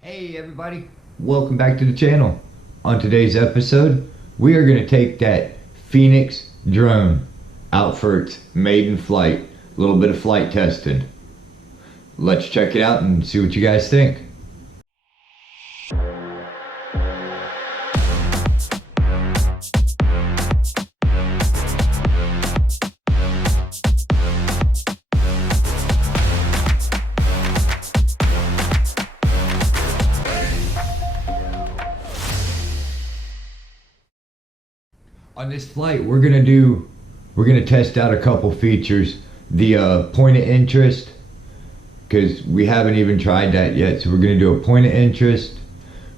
Hey everybody, welcome back to the channel. On today's episode, we are going to take that PHOENIX drone out for its maiden flight. A little bit of flight testing. Let's check it out and see what you guys think. On this flight, we're gonna test out a couple features. The point of interest, because we haven't even tried that yet. So we're gonna do a point of interest.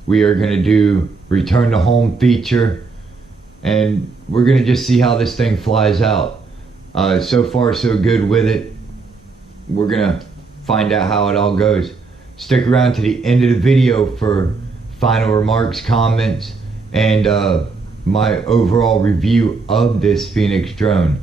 We are gonna do return to home feature, and we're gonna just see how this thing flies out. So far, so good with it. We're gonna find out how it all goes. Stick around to the end of the video for final remarks, comments, and my overall review of this PHOENIX drone.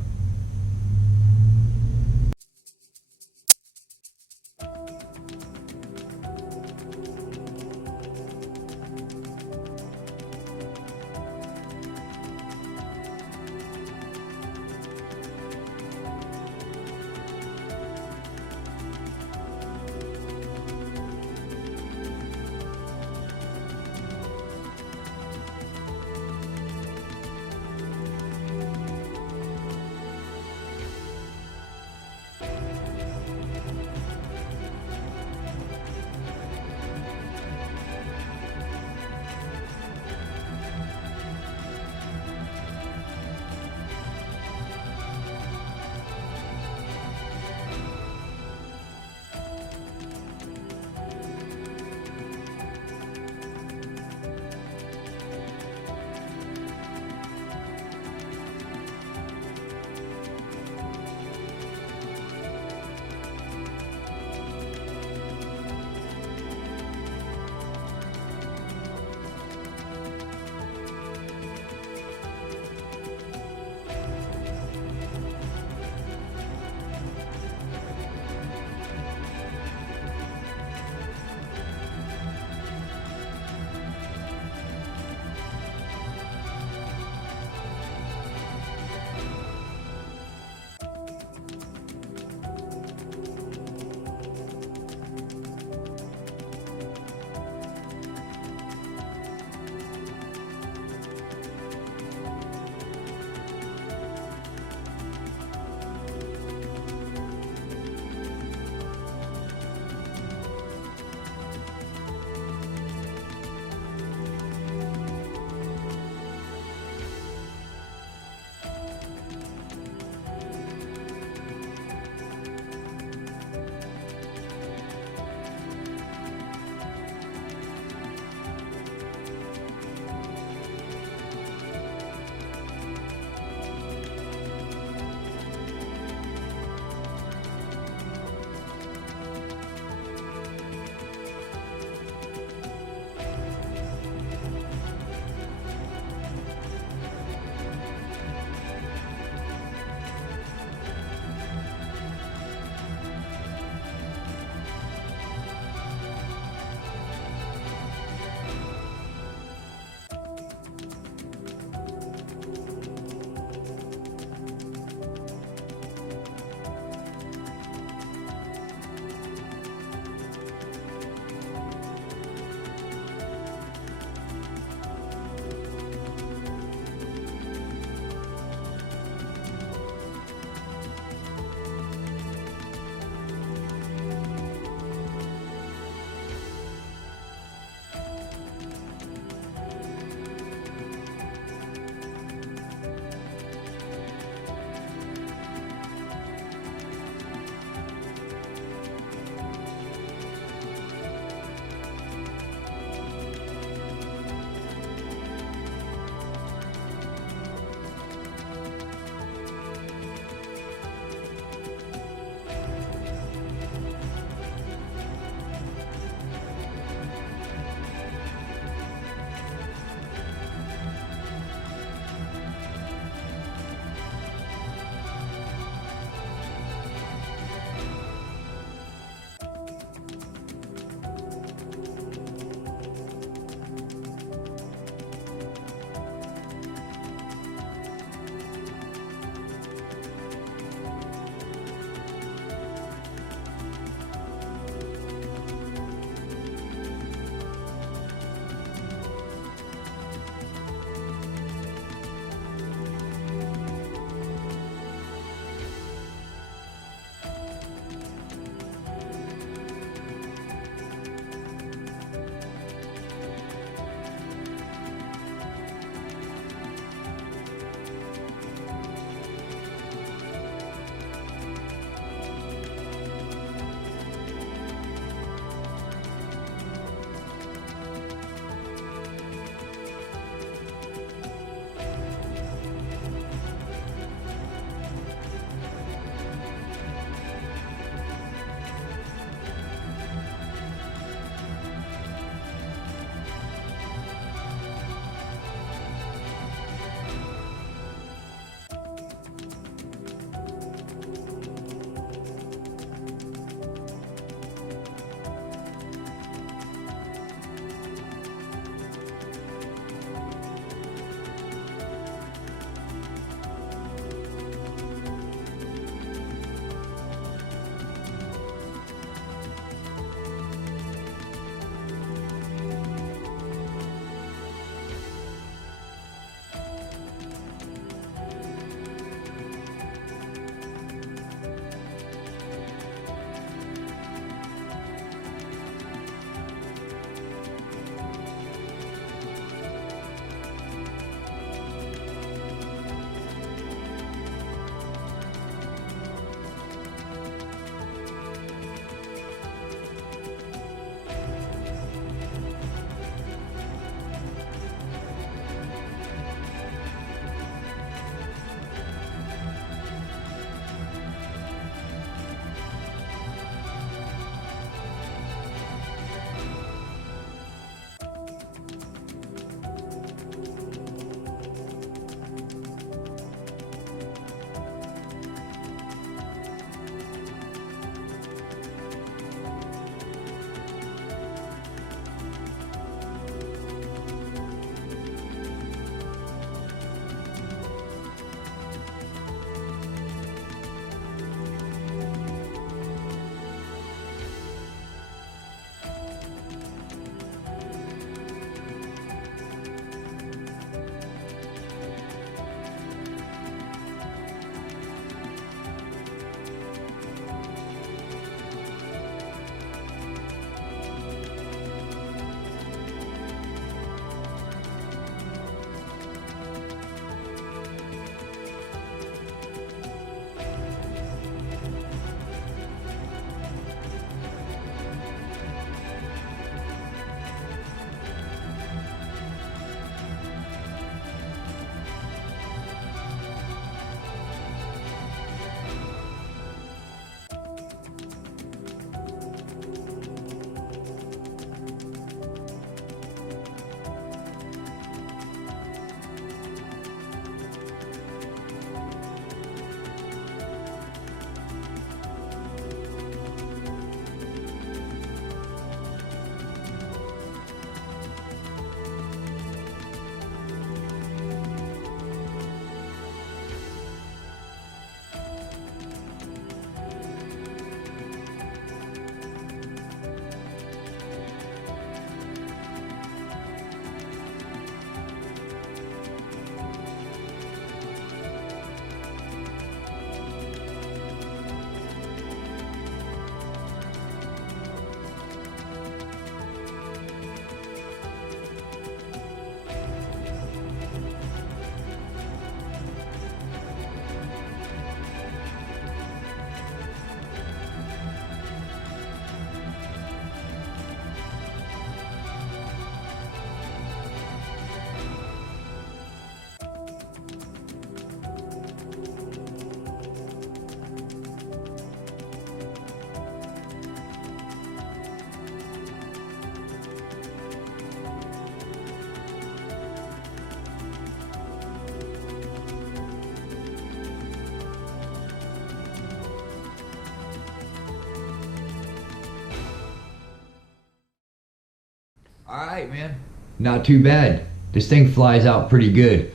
Alright, man. Not too bad. This thing flies out pretty good.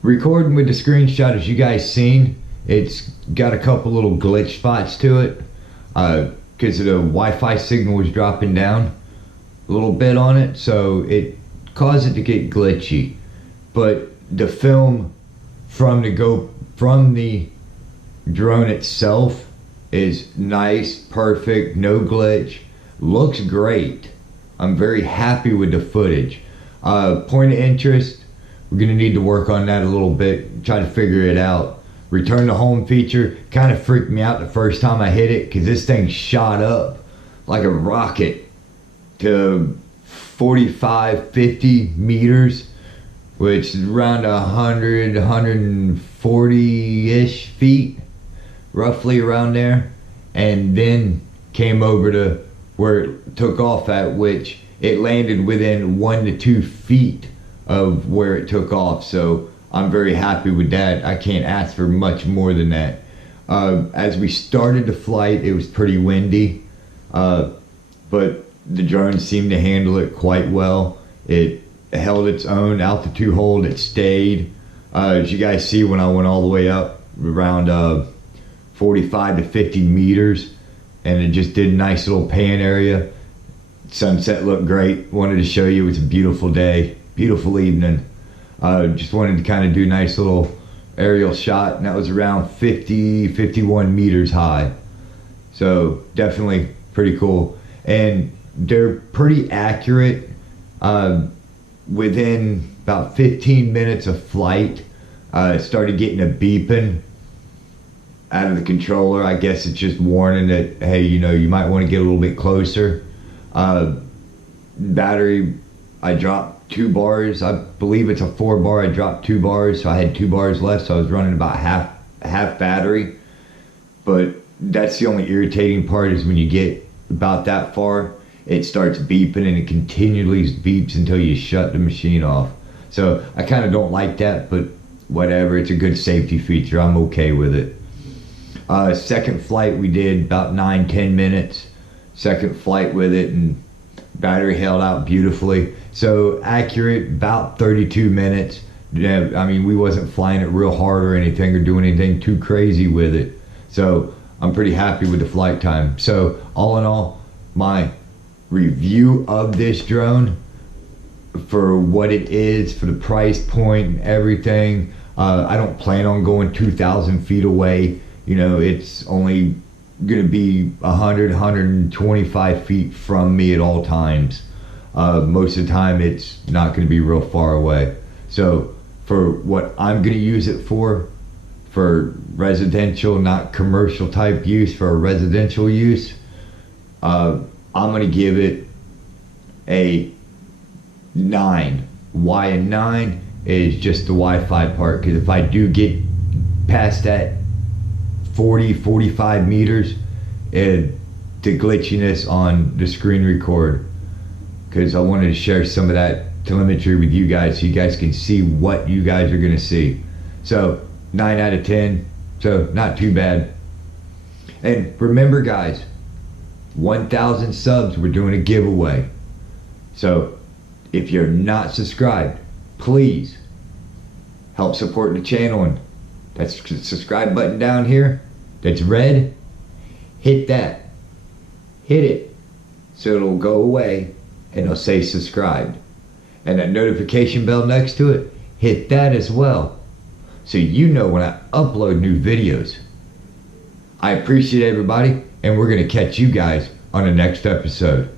Recording with the screenshot, as you guys seen, it's got a couple little glitch spots to it. Because the Wi-Fi signal was dropping down a little bit on it, so it caused it to get glitchy. But the film from the drone itself is nice, perfect, no glitch, looks great. I'm very happy with the footage. Point of interest, we're gonna need to work on that a little bit, try to figure it out. Return to home feature kind of freaked me out the first time I hit it, because this thing shot up like a rocket to 45, 50 meters, which is around 100, 140-ish feet, roughly around there, and then came over to where it took off at, which it landed within 1 to 2 feet of where it took off. So I'm very happy with that. I can't ask for much more than that. As we started the flight, it was pretty windy, but the drone seemed to handle it quite well. It held its own altitude hold. It stayed. As you guys see, when I went all the way up around 45 to 50 meters, and it just did a nice little pan area. Sunset looked great. Wanted to show you it was a beautiful day, beautiful evening. Just wanted to kind of do a nice little aerial shot, and that was around 50, 51 meters high. So definitely pretty cool. And they're pretty accurate. Within about 15 minutes of flight, it started getting a beeping out of the controller. I guess it's just warning that, hey, you know, you might want to get a little bit closer. Battery, I dropped 2 bars. I believe it's a 4 bar. I dropped 2 bars, so I had 2 bars left, so I was running about half battery. But that's the only irritating part, is when you get about that far, it starts beeping, and it continually beeps until you shut the machine off. So I kind of don't like that, but whatever, it's a good safety feature. I'm okay with it. Second flight we did about 9-10 minutes. Second flight with it, and battery held out beautifully. So accurate, about 32 minutes. Yeah, I mean, we wasn't flying it real hard or anything, or doing anything too crazy with it. So I'm pretty happy with the flight time. So all in all, my review of this drone, for what it is, for the price point and everything, I don't plan on going 2,000 feet away. You know, it's only gonna be 100, 125 feet from me at all times. Most of the time it's not gonna be real far away. So for what I'm gonna use it for residential, not commercial type use, for residential use, I'm gonna give it a 9. Why a 9 is just the Wi-Fi part, because if I do get past that 40, 45 meters, the glitchiness on the screen record, because I wanted to share some of that telemetry with you guys, so you guys can see what you guys are gonna see. So 9 out of 10, so not too bad. And remember guys, 1,000 subs, we're doing a giveaway. So if you're not subscribed, please help support the channel, and that's the subscribe button down here that's red. Hit that, hit it, so it'll go away and it'll say subscribed. And that notification bell next to it, hit that as well, so you know when I upload new videos. I appreciate everybody, and we're gonna catch you guys on the next episode.